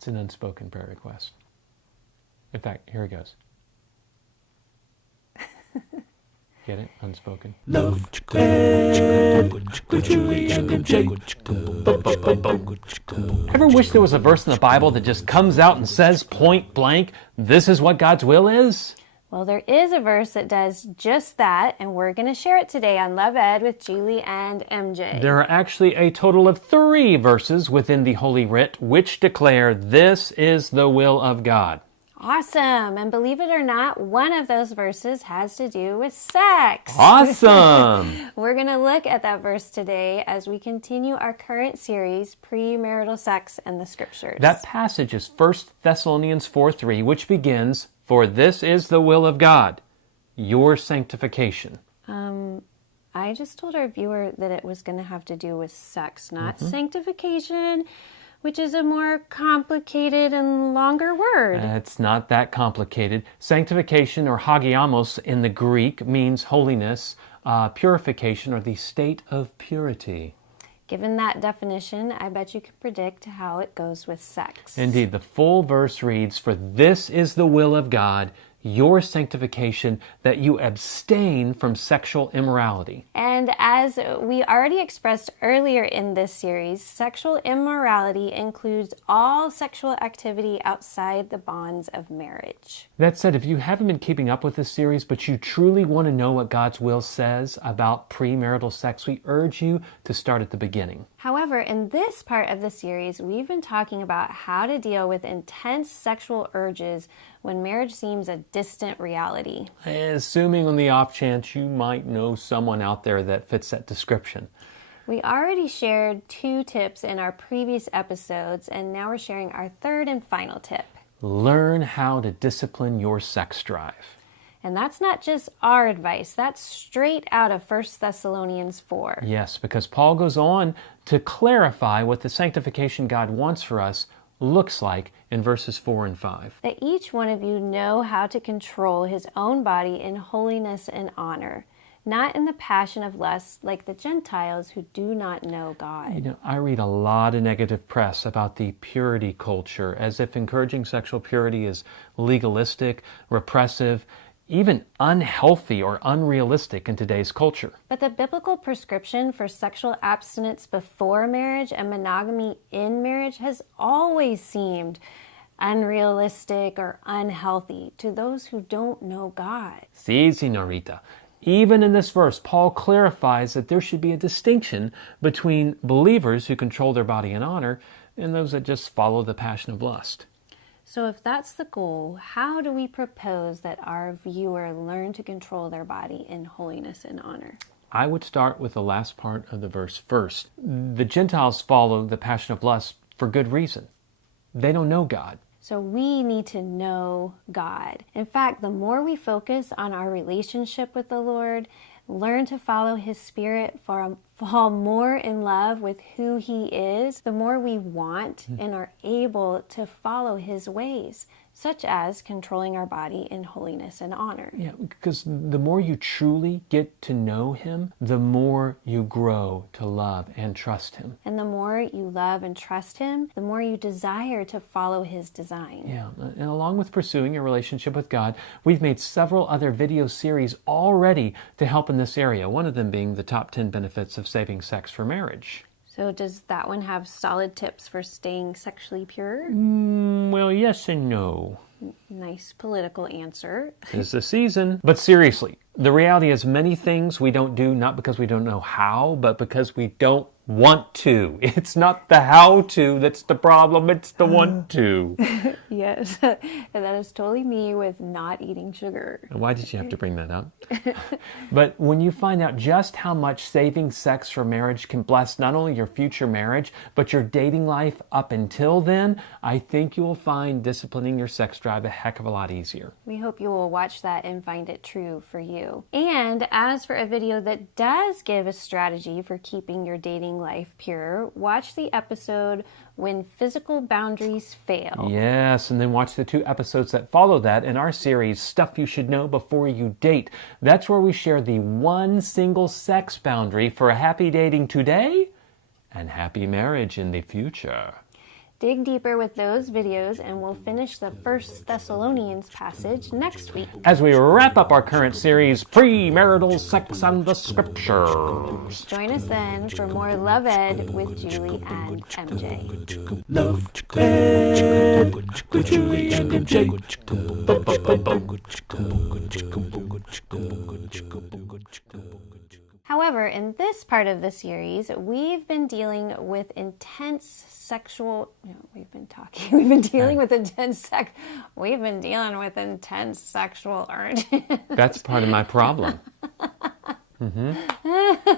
It's an unspoken prayer request. In fact, here it goes. Get it? Unspoken. Love Ed with Julie and MJ. Ever wish there was a verse in the Bible that just comes out and says point blank, this is what God's will is? Well, there is a verse that does just that, and we're going to share it today on Love Ed with Julie and MJ. There are actually a total of 3 verses within the Holy Writ which declare this is the will of God. Awesome. And believe it or not, one of those verses has to do with sex. Awesome. We're going to look at that verse today as we continue our current series, Premarital Sex and the Scriptures. That passage is 1 Thessalonians 4:3, which begins, "For this is the will of God, your sanctification." I just told our viewer that it was going to have to do with sex, not sanctification, which is a more complicated and longer word. It's not that complicated. Sanctification, or hagiamos in the Greek, means holiness, purification, or the state of purity. Given that definition, I bet you can predict how it goes with sex. Indeed, the full verse reads, "For this is the will of God, your sanctification, that you abstain from sexual immorality." And as we already expressed earlier in this series, sexual immorality includes all sexual activity outside the bonds of marriage. That said, if you haven't been keeping up with this series, but you truly want to know what God's will says about premarital sex, we urge you to start at the beginning. However, in this part of the series, we've been talking about how to deal with intense sexual urges when marriage seems a distant reality. Assuming on the off chance you might know someone out there that fits that description. We already shared 2 tips in our previous episodes, and now we're sharing our 3rd and final tip. Learn how to discipline your sex drive. And that's not just our advice, that's straight out of 1 Thessalonians 4. Yes, because Paul goes on to clarify what the sanctification God wants for us looks like in verses 4 and 5. That each one of you know how to control his own body in holiness and honor, not in the passion of lust like the Gentiles who do not know God. You know, I read a lot of negative press about the purity culture, as if encouraging sexual purity is legalistic, repressive, even unhealthy or unrealistic in today's culture. But the biblical prescription for sexual abstinence before marriage and monogamy in marriage has always seemed unrealistic or unhealthy to those who don't know God. Sí, señorita. Even in this verse, Paul clarifies that there should be a distinction between believers who control their body in honor and those that just follow the passion of lust. So if that's the goal, how do we propose that our viewer learn to control their body in holiness and honor? I would start with the last part of the verse first. The Gentiles follow the passion of lust for good reason. They don't know God. So we need to know God. In fact, the more we focus on our relationship with the Lord, learn to follow His Spirit, fall more in love with who He is, the more we want and are able to follow His ways, such as controlling our body in holiness and honor. Yeah, because the more you truly get to know Him, the more you grow to love and trust Him. And the more you love and trust Him, the more you desire to follow His design. Yeah, and along with pursuing a relationship with God, we've made several other video series already to help in this area, one of them being the top 10 benefits of saving sex for marriage. So does that one have solid tips for staying sexually pure? Well, yes and no. Nice political answer. It's the season. But seriously, the reality is many things we don't do not because we don't know how, but because we don't want to. It's not the how to that's the problem, it's the want to. Yes, and that is totally me with not eating sugar. Why did you have to bring that up? But when you find out just how much saving sex for marriage can bless not only your future marriage, but your dating life up until then, I think you will find disciplining your sex drive a heck of a lot easier. We hope you will watch that and find it true for you. And as for a video that does give a strategy for keeping your dating life pure, watch the episode When Physical Boundaries Fail. Yes, and then watch the 2 episodes that follow that in our series, Stuff You Should Know Before You Date. That's where we share the one single sex boundary for a happy dating today and happy marriage in the future. dig deeper with those videos, and we'll finish the First Thessalonians passage next week. As we wrap up our current series, Premarital Sex and the Scriptures. Join us then for more Love Ed with Julie and MJ. Love Ed with Julie and MJ. However, in this part of the series, we've been dealing with intense sexual. No, we've been dealing with intense sexual urges. That's part of my problem.